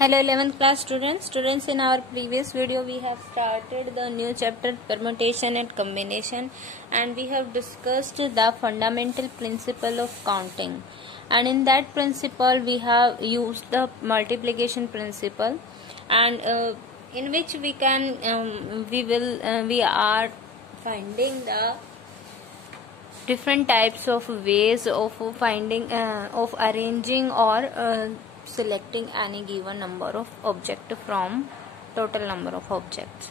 Hello 11th class students, in our previous video we have started the new chapter permutation and combination, and we have discussed the fundamental principle of counting, and in that principle we have used the multiplication principle, and in which we are finding the different types of ways of finding of arranging or selecting any given number of objects from total number of objects.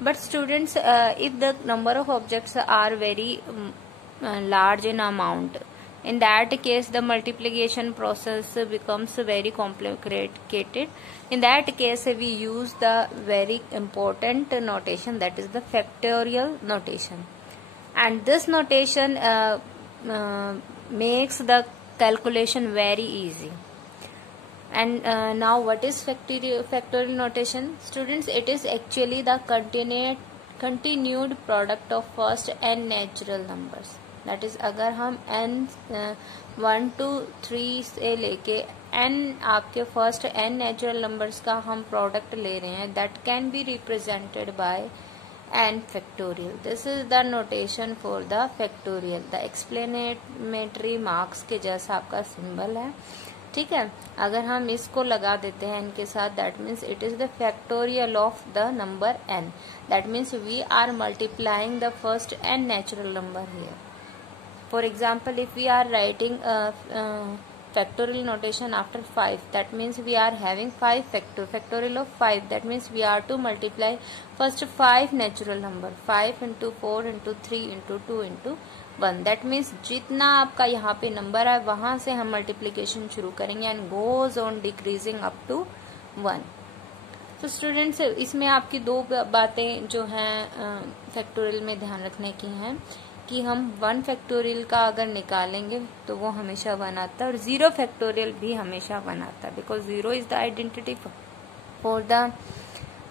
But students, if the number of objects are very large in amount, in that case the multiplication process becomes very complicated. In that case we use the very important notation, that is the factorial notation, and this notation makes the calculation very easy. And now what is factorial notation? Students, it is actually the continued product of first n natural numbers. that is, अगर हम n 1 2 3 से लेके n आपके first n natural numbers का हम product ले रहे हैं, that can be represented by n factorial. This is the notation for the factorial. The explanatory marks के जैसा आपका सिंबल है, ठीक है. अगर हम इसको लगा देते हैं n के साथ, that means it is the factorial of the number n. That means we are multiplying the first n natural number here. For example, if we are writing factorial notation after 5, that means we are having 5 factorial of 5, that means we are to multiply first 5 natural number, 5 into 4 into 3 into 2 into 1. that means जितना आपका यहाँ पे number है वहां से हम multiplication शुरू करेंगे and goes on decreasing up to 1. तो स्टूडेंट्स, इसमें आपकी दो बातें जो हैं फैक्टोरियल में ध्यान रखने की हैं कि हम 1 फैक्टोरियल का अगर निकालेंगे तो वो हमेशा 1 आता है, और 0 फैक्टोरियल भी हमेशा 1 आता है, because 0 is the identity for the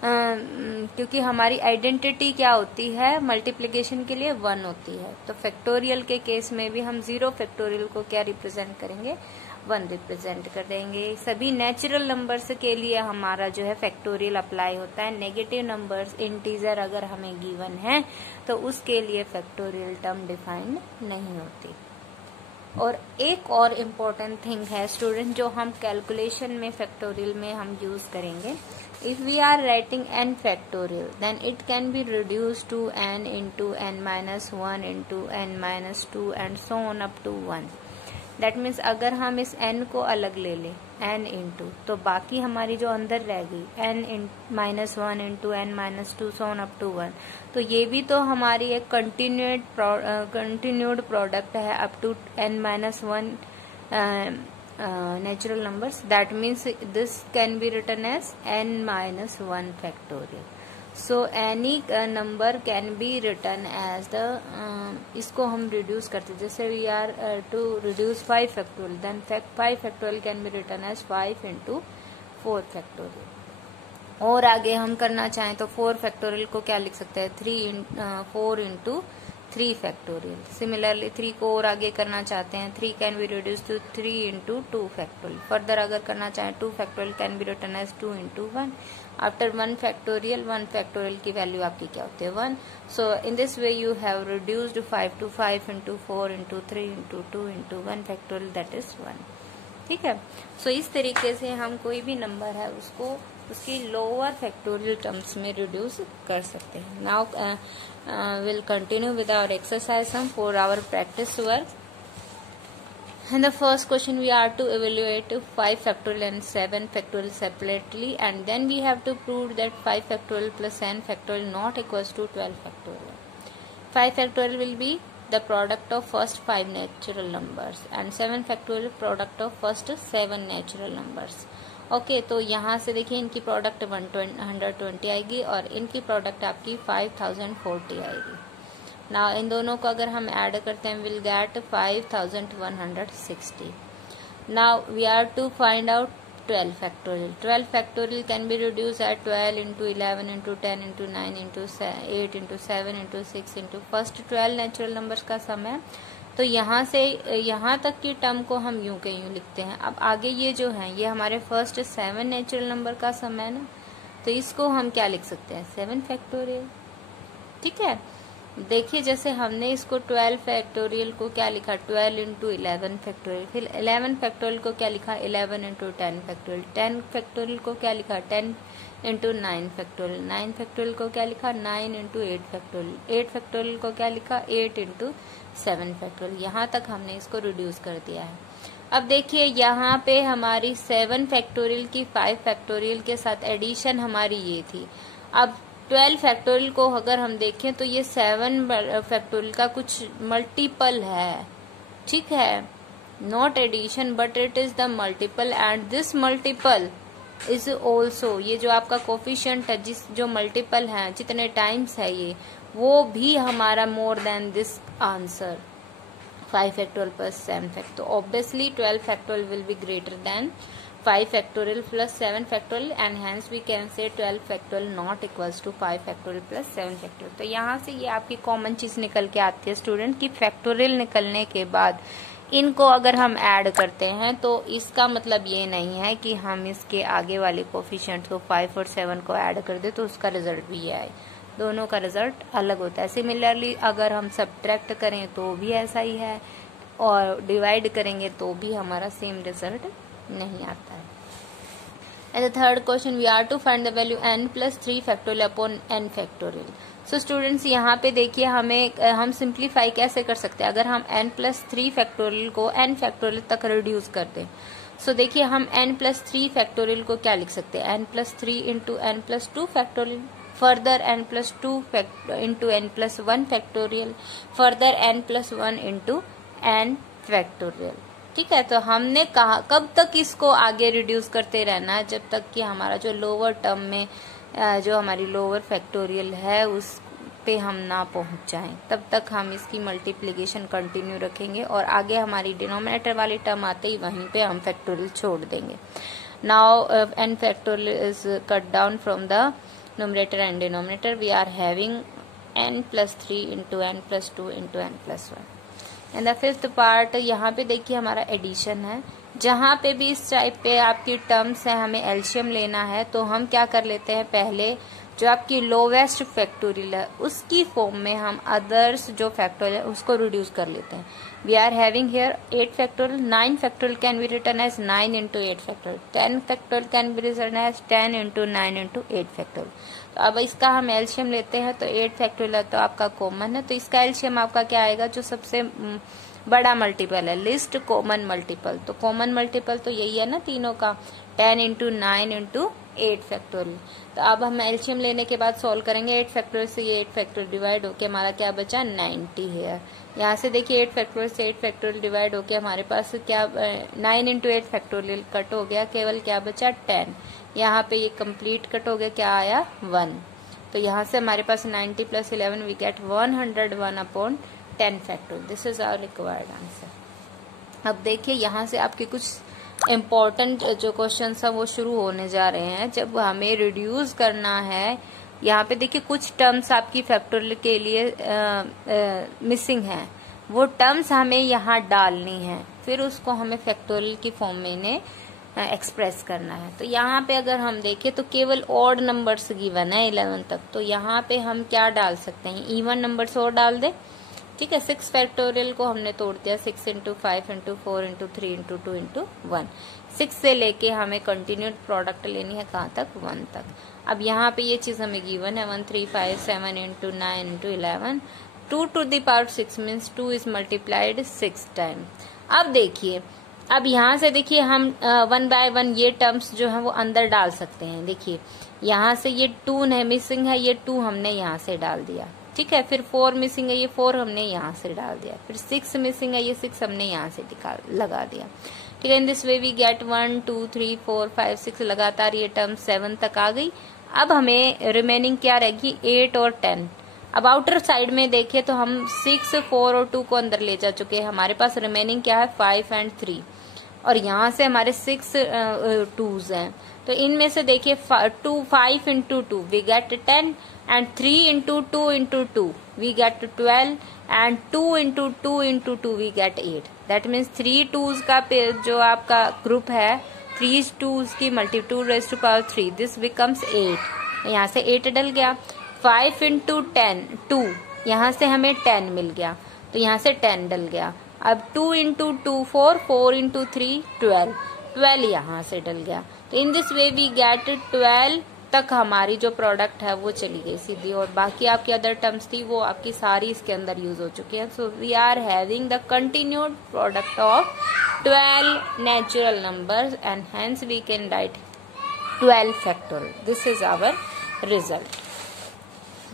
क्योंकि हमारी आइडेंटिटी क्या होती है मल्टीप्लिकेशन के लिए 1 होती है. तो फैक्टोरियल के केस में भी हम 0 फैक्टोरियल को क्या रिप्रेजेंट करेंगे, 1 रिप्रेजेंट कर देंगे. सभी नेचुरल नंबर्स के लिए हमारा जो है फैक्टोरियल अप्लाई होता है. नेगेटिव नंबर्स, इंटीजर अगर हमें गिवन है तो उसके लिए फैक्टोरियल टर्म डिफाइंड नहीं होती. और एक और इम्पोर्टेंट थिंग है स्टूडेंट, जो हम कैलकुलेशन में फैक्टोरियल में हम यूज करेंगे. If we are writing n factorial, then it can be reduce to n into n minus 1 into n minus 2 and so on up to 1. That means अगर हम इस n को अलग ले लें n इंटू, तो बाकी हमारी जो अंदर रह गई n minus 1 into n minus 2 so on up to 1, तो ये भी तो हमारी एक कंटिन्यूड प्रोडक्ट है up to n minus 1 natural numbers. That means this can be written as n minus 1 factorial. So any number can be written as the इसको हम reduce करते, जैसे we are to reduce 5 factorial, then 5 factorial can be written as 5 into 4 factorial. और आगे हम करना चाहें तो 4 फैक्टोरियल को क्या लिख सकते हैं, 4 इंटू 3 फैक्टोरियल. सिमिलरली 3 को और आगे करना चाहते हैं, 3 can be reduce to 3 into 2 factorial. Further अगर करना चाहें 2 factorial can be written as 2 into 1. After 1 factorial की वैल्यू आपकी क्या होती है, 1. So in this way you have reduced 5 to 5 into 4 into 3 into 2 into 1 factorial, that is 1. ठीक है. सो इस तरीके से हम कोई भी नंबर है उसको उसकी लोअर फैक्टोरियल टर्म्स में रिड्यूस कर सकते हैं. Now will continue with our exercise sum for our practice work. In the first question, we are to evaluate 5 factorial and 7 factorial separately, and then we have to prove that 5 factorial plus n factorial not equals to 12 factorial. 5 factorial will be the product of first 5 natural numbers, and 7 factorial product of first 7 natural numbers. Okay, तो यहाँ से देखिए इनकी product 120 आएगी और इनकी product आपकी 5040 आएगी. ना इन दोनों को अगर हम ऐड करते हैं will get 5160. Now we are to find out 12 factorial. 12 factorial can be reduce at 12 into 11 into 10 into 9 into 8 into 7 into 6 into first 12 natural numbers का सम है तो यहाँ से यहाँ तक की टर्म को हम यूं के यूं लिखते हैं। अब आगे ये जो है ये हमारे फर्स्ट 7 नेचुरल नंबर का सम है ना, तो इसको हम क्या लिख सकते हैं 7 फैक्टोरियल। ठीक है, देखिए जैसे हमने इसको 12 फैक्टोरियल को क्या लिखा 12 इंटू 11 फैक्टोरियल, फिर 11 फैक्टोरियल को क्या लिखा 11 इंटू 10 फैक्टोरियल, 10 फैक्टोरियल को क्या लिखा 10 इंटू 9 फैक्टोरियल, 9 फैक्टोरियल को क्या लिखा 9 इंटू 8 फैक्टोरियल, 8 फैक्टोरियल को क्या लिखा 8 इंटू 7 फैक्टोरियल। यहाँ तक हमने इसको रिड्यूस कर दिया है। अब देखिए यहाँ पे हमारी 7 फैक्टोरियल की 5 फैक्टोरियल के साथ एडिशन हमारी ये थी। अब 12 फैक्टोरियल को अगर हम देखें तो ये 7 फैक्टोरियल का कुछ मल्टीपल है। ठीक है, not addition but it is the multiple and this multiple is also, ये जो आपका कोफिशिएंट है जो मल्टीपल है जितने टाइम्स है ये, वो भी हमारा more than this answer 5 factorial plus 7 factorial. तो obviously 12 factorial will be greater than 5 factorial plus 7 factorial and hence we can say 12 factorial not equals to 5 factorial plus 7 factorial। तो यहाँ से ये आपकी कॉमन चीज निकल के आती है स्टूडेंट की फैक्टोरियल निकलने के बाद इनको अगर हम ऐड करते हैं तो इसका मतलब ये नहीं है कि हम इसके आगे वाले कोफिशिएंट को 5 और 7 को ऐड कर दे तो उसका रिजल्ट भी ये आए, दोनों का रिजल्ट अलग होता है। सिमिलरली अगर हम सब्ट्रैक्ट करें तो भी ऐसा ही है और डिवाइड करेंगे तो भी हमारा सेम रिजल्ट नहीं आता है। And the third question we are to find the value n plus 3 factorial upon n factorial. So students यहाँ पे देखिए हम सिंप्लीफाई कैसे कर सकते हैं अगर हम n प्लस 3 फैक्टोरियल को n फैक्टोरियल तक रिड्यूस कर दें। सो देखिए हम n प्लस 3 फैक्टोरियल को क्या लिख सकते हैं n plus 3 into n plus 2 factorial, further n plus 2 into n plus 1 factorial, further n plus 1 into n factorial. ठीक है, तो हमने कहा कब तक इसको आगे रिड्यूस करते रहना है जब तक कि हमारा जो लोअर टर्म में जो हमारी लोअर फैक्टोरियल है उस पे हम ना पहुंच जाएं, तब तक हम इसकी मल्टीप्लिकेशन कंटिन्यू रखेंगे और आगे हमारी डिनोमिनेटर वाली टर्म आते ही वहीं पे हम फैक्टोरियल छोड़ देंगे। Now n factorial is cut down from the numerator and denominator, we are having n plus 3 into n plus 2 into n plus 1। And the fifth part यहाँ पे देखिए हमारा एडिशन है। जहाँ पे भी इस टाइप पे आपकी टर्म्स है हमें एलसीएम लेना है तो हम क्या कर लेते हैं पहले जो आपकी लोवेस्ट फैक्टोरियल है उसकी फॉर्म में हम अदर्स जो फैक्टोरियल है उसको रिड्यूस कर लेते हैं। We are having here 8 factorial, 9 factorial can be written as 9 into 8 factorial, 10 factorial can be written as 10 into 9 into 8 factorial. तो अब इसका हम एलसीएम लेते हैं तो 8 फैक्टोरियल है तो आपका कॉमन है, तो इसका एलसीएम आपका क्या आएगा जो सबसे बड़ा मल्टीपल है, लिस्ट कॉमन मल्टीपल। तो कॉमन मल्टीपल तो यही है ना तीनों का 10 इंटू 9 इंटू 8 फैक्टोरियल। तो अब हम एलसीएम लेने के बाद सॉल्व करेंगे 8 फैक्टोरियल से ये 8 फैक्टोरियल डिवाइड होके हमारा क्या बचा 90 है। यहाँ से देखिए 8 फैक्टोरियल से 8 फैक्टोरियल डिवाइड होके हमारे पास क्या 9 इंटू 8 फैक्टोरियल कट हो गया, केवल क्या बचा 10। यहाँ पे ये कंप्लीट कट हो गया, क्या आया 1। तो यहाँ से हमारे पास 90 plus 11 we get 101 upon 10 factorial. This is our required answer. अब देखिए यहाँ से आपके कुछ इम्पोर्टेंट जो क्वेश्चन है वो शुरू होने जा रहे हैं। जब हमें रिड्यूस करना है यहाँ पे देखिए कुछ टर्म्स आपकी फैक्टोरियल के लिए मिसिंग है, वो टर्म्स हमें यहाँ डालनी है, फिर उसको हमें फैक्टोरियल की फॉर्म में इन्हें एक्सप्रेस करना है। तो यहाँ पे अगर हम देखें तो केवल ऑड नंबर्स गिवन है 11 तक, तो यहाँ पे हम क्या डाल सकते हैं इवन नंबर्स और डाल दे। ठीक है, 6 फैक्टोरियल को हमने तोड़ दिया 6 into 5 into 4 into 3 into 2 into 1। 6 से लेके हमें कंटिन्यूड प्रोडक्ट लेनी है कहाँ तक 1 तक। अब यहाँ पे ये चीज हमें गिवन है 1357 into 9 into 11, 2 to the power 6 means 2 is multiplied 6 time. अब देखिए अब यहाँ से देखिए हम 1 बाय 1 ये टर्म्स जो है वो अंदर डाल सकते हैं। देखिए यहाँ से ये 2 मिसिंग है, ये 2 हमने यहाँ से डाल दिया। ठीक है, फिर 4 मिसिंग है, ये 4 हमने यहाँ से डाल दिया, फिर 6 मिसिंग है, ये 6 हमने यहाँ से लगा दिया। ठीक है, in this way we get 1 2 3 4 5 6 लगातार ये टर्म 7 तक आ गई। अब हमें रिमेनिंग क्या रहेगी 8 और 10। अब आउटर साइड में देखिए तो हम 6 4 और 2 को अंदर ले जा चुके हैं, हमारे पास रिमेनिंग क्या है 5 एंड 3। और यहाँ से हमारे 6 2s हैं। तो इनमें से देखिए 5 into 2 we get 10 and 3 into 2 into 2 we get 12 and 2 into 2 into 2 we get 8। That means 3 2s का जो आपका ग्रुप है 3 2s की multi 2 raised to power 3 this becomes 8। यहाँ से 8 डल गया। 5 into 10 2 यहाँ से हमें 10 मिल गया तो यहाँ से 10 डल गया। अब 2 into 2 4 4 into 3 12 यहाँ से डल गया। तो in this way we get 12 तक हमारी जो प्रोडक्ट है वो चली गई सीधी, और बाकी आपकी अदर टर्म्स थी वो आपकी सारी इसके अंदर यूज हो चुकी है। So we are having the continued product of 12 natural numbers and hence we can write 12 factorial. This is our result.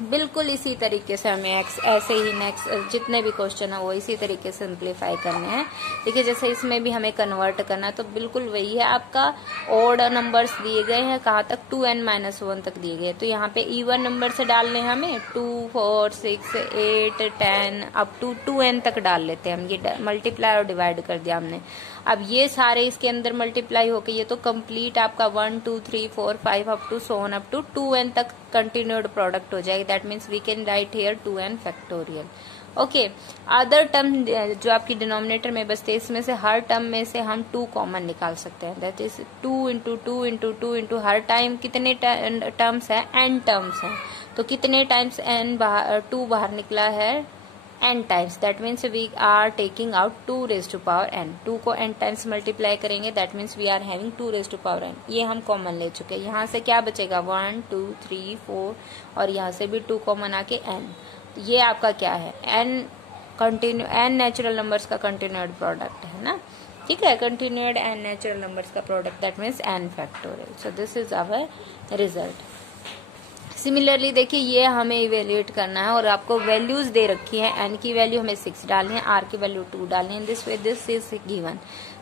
बिल्कुल इसी तरीके से हमें ऐसे ही नेक्स्ट जितने भी क्वेश्चन है वो इसी तरीके से सिंप्लीफाई करने हैं। देखिए जैसे इसमें भी हमें कन्वर्ट करना है तो बिल्कुल वही है, आपका ऑड नंबर्स दिए गए हैं कहाँ तक 2n-1 तक दिए गए। तो यहाँ पे इवन नंबर से डालने हमें 2 4 6 8 10 अप टू 2n तक डाल लेते हैं हम। ये मल्टीप्लाई और डिवाइड कर दिया हमने। अब ये सारे इसके अंदर मल्टीप्लाई होके ये तो कंप्लीट आपका 1 2 3 4 5 up to so on up to 2n तक कंटिन्यूड प्रोडक्ट हो जाएगी। That means we can write here 2n factorial. Okay, other term जो आपकी डिनोमिनेटर में बचते हैं इसमें से हर टर्म में से हम 2 कॉमन निकाल सकते हैं। That is 2 into 2 into 2 into her time कितने टर्म्स है n टर्म्स हैं तो कितने टाइम्स n 2 बाहर निकला है n times. That means we are taking out 2 raised to power n। 2 को n टाइम्स मल्टीप्लाई करेंगे that means we are having 2 raised to power n। ये हम कॉमन ले चुके हैं। यहाँ से क्या बचेगा 1 2 3 4 और यहाँ से भी 2 कॉमन आके n। ये आपका क्या है n नेचुरल नंबर्स का कंटिन्यूड प्रोडक्ट है ना, ठीक है, कंटिन्यूड n नेचुरल नंबर्स का product that means n factorial. So this is our result. Similarly देखिए ये हमें इवेल्युएट करना है और आपको वैल्यूज दे रखी है। n की वैल्यू हमें 6 डालनी है, r की वैल्यू 2 डालनी है। This way this is given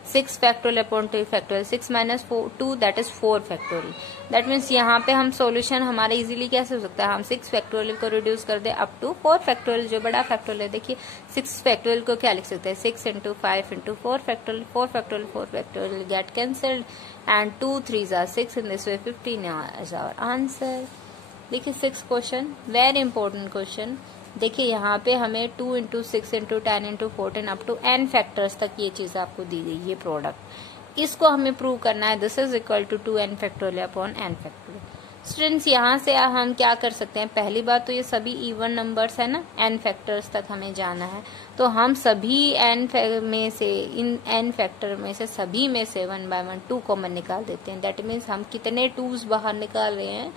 6 factorial upon 2 factorial 6 minus 2 that is 4 factorial. That means यहाँ पे हम सॉल्यूशन हमारा इजीली कैसे हो सकता है, हम 6 फैक्टोरियल को रिड्यूस कर दे अप टू 4 फैक्टोरियल जो बड़ा फैक्टोरियल है। देखिए 6 फैक्टोरियल को क्या लिख सकते हैं 6 into 5 into 4 factorial 4 factorial get cancelled and 2 3s are 6 in this way 15 is our answer। देखिए 6 क्वेश्चन वेरी इंपॉर्टेंट क्वेश्चन। देखिए यहाँ पे हमें 2 into 6 into 10 into 14 up to n factors तक ये चीज आपको दी गई, ये प्रोडक्ट इसको हमें प्रूव करना है। This is equal to 2n factorial upon n factorial. Students यहाँ से हम क्या कर सकते हैं, पहली बात तो ये सभी इवन नंबर्स है ना, n फैक्टर्स तक हमें जाना है तो हम सभी n में से इन n फैक्टर में से सभी में से 1 by 1 2 कॉमन निकाल देते हैं। दैट मीन्स हम कितने 2s बाहर निकाल रहे हैं,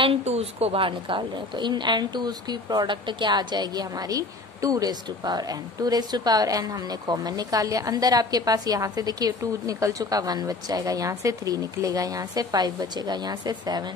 n 2s को बाहर निकाल रहे हैं। तो इन n 2s की प्रोडक्ट क्या आ जाएगी हमारी 2 raised to power n। 2 raised to power n हमने कॉमन निकाल लिया। अंदर आपके पास यहाँ से देखिए 2 निकल चुका 1 बच जाएगा, यहाँ से 3 निकलेगा, यहाँ से 5 बचेगा, यहाँ से 7,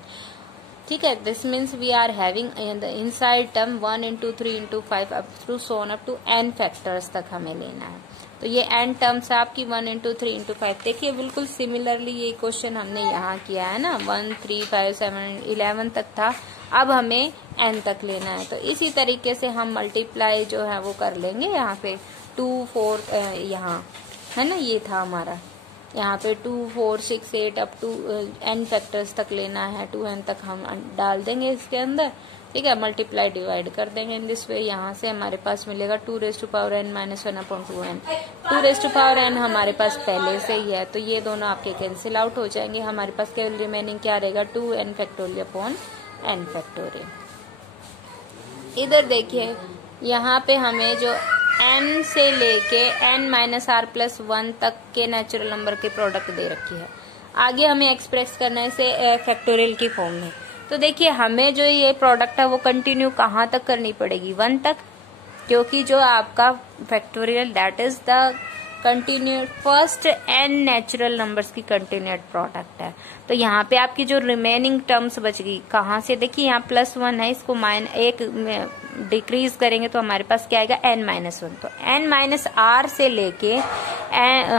ठीक है। This means we are having inside term 1 into 3 into 5 up to so on up to n factors तक हमें लेना है। तो ये n टर्म्स है आपकी 1 into 3 into 5। देखिए बिल्कुल सिमिलरली ये क्वेश्चन हमने यहाँ किया है ना, 1 3 5 7 11 तक था, अब हमें n तक लेना है। तो इसी तरीके से हम मल्टीप्लाई जो है वो कर लेंगे। यहाँ पे 2 4 यहाँ है ना, ये था हमारा, यहाँ पे 2 4 6 8 अप टू n फैक्टर्स तक लेना है, 2n तक हम डाल देंगे इसके अंदर, ठीक है, मल्टीप्लाई डिवाइड कर देंगे इन दिस वे। यहाँ से हमारे पास मिलेगा 2 raised to power n minus 1 upon 2n। 2 raised to power n हमारे पास पहले से ही है तो ये दोनों आपके कैंसिल आउट हो जाएंगे। हमारे पास केवल रिमेनिंग क्या रहेगा 2n factorial upon n factorial. इधर देखिए यहाँ पे हमें जो n से लेके n माइनस r प्लस 1 तक के नेचुरल नंबर के प्रोडक्ट दे रखी है। आगे हमें एक्सप्रेस करना है इसे फैक्टोरियल की फॉर्म में। तो देखिए हमें जो ये प्रोडक्ट है वो कंटिन्यू कहाँ तक करनी पड़ेगी 1 तक, क्योंकि जो आपका factorial that is the continued first n natural numbers की कंटिन्यूड प्रोडक्ट है। तो यहाँ पे आपकी जो रिमेनिंग टर्म्स बच गई कहाँ से, देखिए यहाँ +1 है, इसको एक डिक्रीज करेंगे तो हमारे पास क्या आएगा n-1। तो n-r से लेके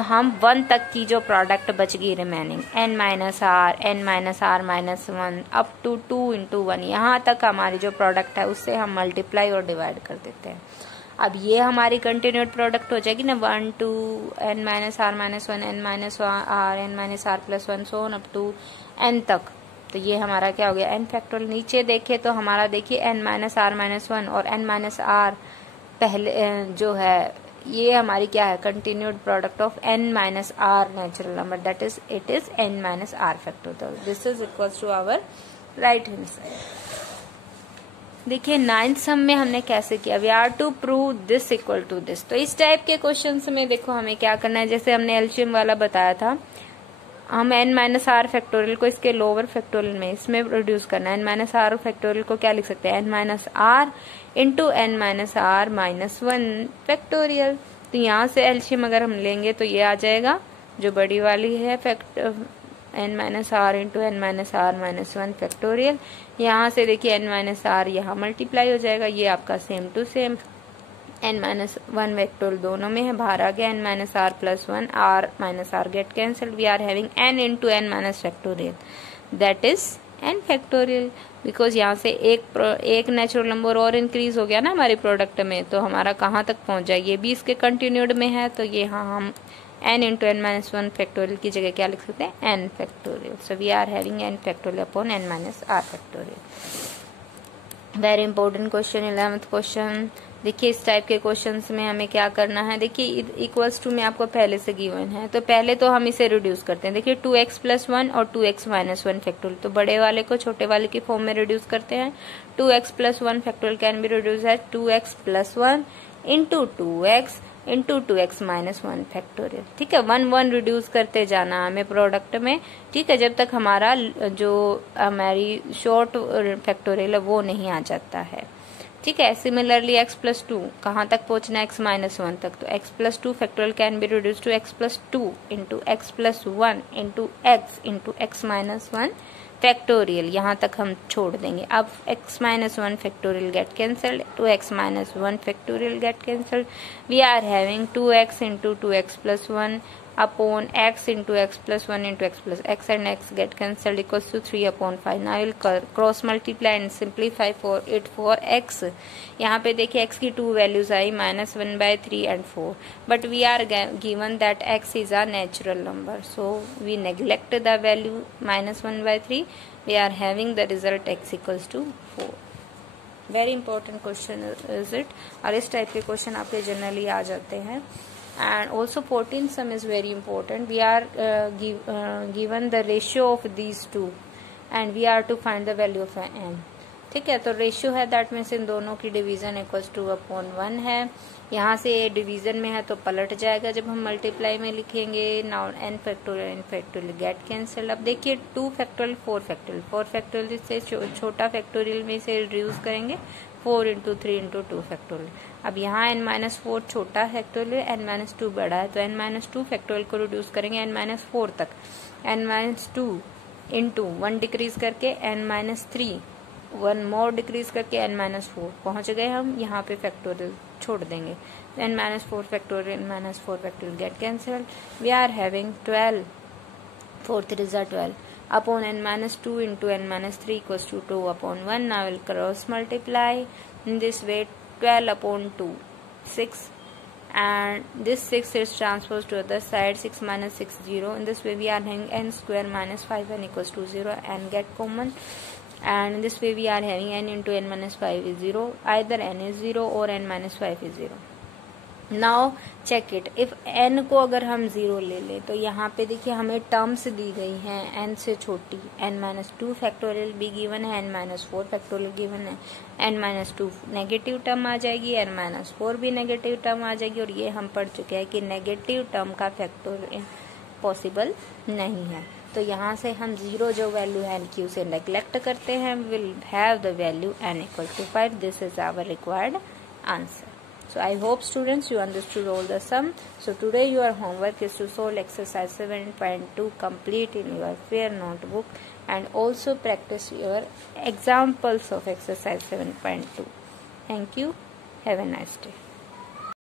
हम 1 तक की जो प्रोडक्ट बच गई remaining n-r n-r-1 up to 2 into 1 यहाँ तक हमारी जो प्रोडक्ट है उससे हम मल्टीप्लाई और डिवाइड कर देते हैं। अब ये हमारी कंटिन्यूड प्रोडक्ट हो जाएगी ना, 1 to n minus R minus one N minus R N minus R plus one so on up to n तक। तो ये हमारा क्या हो गया, n फैक्टोरियल। नीचे देखे तो हमारा देखिए n minus R minus one और n माइनस आर पहले जो है ये हमारी क्या है, continued product of n minus R natural number, that is it is n minus R factorial. This is equals to our right hand side. देखिए 9th sum में हमने कैसे किया, we are to prove this equal to this. तो इस type के questions में देखो हमें क्या करना है, जैसे हमने एलसीएम वाला बताया था, हम n माइनस आर फैक्टोरियल को इसके लोअर फैक्टोरियल में इसमें रिड्यूस करना है। n माइनस आर फैक्टोरियल को क्या लिख सकते हैं, n minus R into n minus R minus one factorial. तो यहाँ से एलसीएम अगर हम लेंगे तो ये आ जाएगा जो बड़ी वाली है n minus R into n minus R minus one factorial. यहाँ से देखिए n माइनस आर यहाँ मल्टीप्लाई हो जाएगा, ये आपका same to same n minus one factorial दोनों में है, बाहर आ गया n minus R plus one, R minus R get cancelled, we are having n into n minus factorial that is n factorial. Because यहाँ से एक नेचुरल नंबर और इंक्रीज हो गया ना हमारे प्रोडक्ट में, तो हमारा कहाँ तक पहुंच जाए, ये भी इसके कंटिन्यूड में है, तो ये हाँ हम n into n minus one factorial की जगह क्या लिख सकते हैं, n factorial. So we are having n factorial upon n minus R factorial. Very important question 11th question. देखिए इस टाइप के क्वेश्चंस में हमें क्या करना है, देखिए इक्वल्स टू में आपको पहले से गिवन है, तो पहले तो हम इसे रिड्यूस करते हैं। देखिए 2x प्लस वन और 2x माइनस वन फैक्टोरियल, तो बड़े वाले को छोटे वाले की फॉर्म में रिड्यूस करते हैं। 2x plus one factorial can be reduce as 2x plus one into 2x into 2x minus one factorial. ठीक है, 1 रिड्यूस करते जाना हमें प्रोडक्ट में, ठीक है, जब तक हमारा जो हमारी शॉर्ट फैक्टोरियल है वो नहीं आ जाता है। ठीक है, सिमिलरली x प्लस टू कहाँ तक पहुंचना है, x माइनस वन तक, तो x plus two factorial can be reduce to x plus two into x plus one into x minus one factorial. यहाँ तक हम छोड़ देंगे। अब x minus one factorial get cancelled, 2x minus one factorial get cancelled, we are having 2x into 2x plus one upon x into x plus 1 into x plus x and x get cancelled equals to 3 upon 5. Now I will cross multiply and simplify for it for x. यहाँ पे देखिए x की 2 values I -1/3 and 4, but we are given that x is a natural number, so we neglect the value -1/3. We are having the result x equals to 4. Very important question is it, और इस type के question आपके generally आ जाते हैं। And also 14th sum is very important. We are given the ratio of these two and we are to find the value of n. ठीक है, तो ratio है दैट मीन्स इन दोनों की डिवीजन इक्वल्स 2/1 है। यहाँ से डिवीजन में है तो पलट जाएगा जब हम मल्टीप्लाई में लिखेंगे। Now n factorial get cancel. अब देखिए 2 फैक्टोरियल 4 फैक्टोरियल से छोटा फैक्टोरियल में से रिड्यूस करेंगे 4 इंटू 3 इंटू 2 फैक्टोरियल। अब यहाँ n-4 छोटा फैक्टोरियल, n-2 बड़ा है, तो n-2 फैक्टोरियल को रिड्यूस करेंगे n-4 तक। n-2 इंटू 1 डिक्रीज करके n-3, 1 मोर डिक्रीज करके n-4 पहुंच गए हम। यहाँ पे फैक्टोरियल छोड़ देंगे, n-4 factorial get cancelled. We are having 12, 4 3 12 upon n-2 into n-3 equals to 2/1. Now we'll cross multiply in this way, 12 upon 2 6, and this 6 is transposed to other side, 6 minus 6 0. In this way we are having n square minus 5n equals to 0 and get common, and in this way we are having n into n minus 5 is 0, either n is 0 or n minus 5 is 0. Now check it, if n को अगर हम 0 ले लें तो यहाँ पे देखिए हमें टर्म्स दी गई हैं n से छोटी, n-2 फैक्टोरियल भी गिवन है, n-4 फैक्टोरियल गिवन है, n-2 नेगेटिव टर्म आ जाएगी, n-4 भी नेगेटिव टर्म आ जाएगी, और ये हम पढ़ चुके हैं कि नेगेटिव टर्म का फैक्टोरियल पॉसिबल नहीं है। तो यहाँ से हम 0 जो वैल्यू है n की उसे नेग्लेक्ट करते हैं, will have the value n equal to 5. This is our required answer. So I hope students you understood all the sum. So today your homework is to solve exercise 7.2 complete in your fair notebook and also practice your examples of exercise 7.2. Thank you. Have a nice day.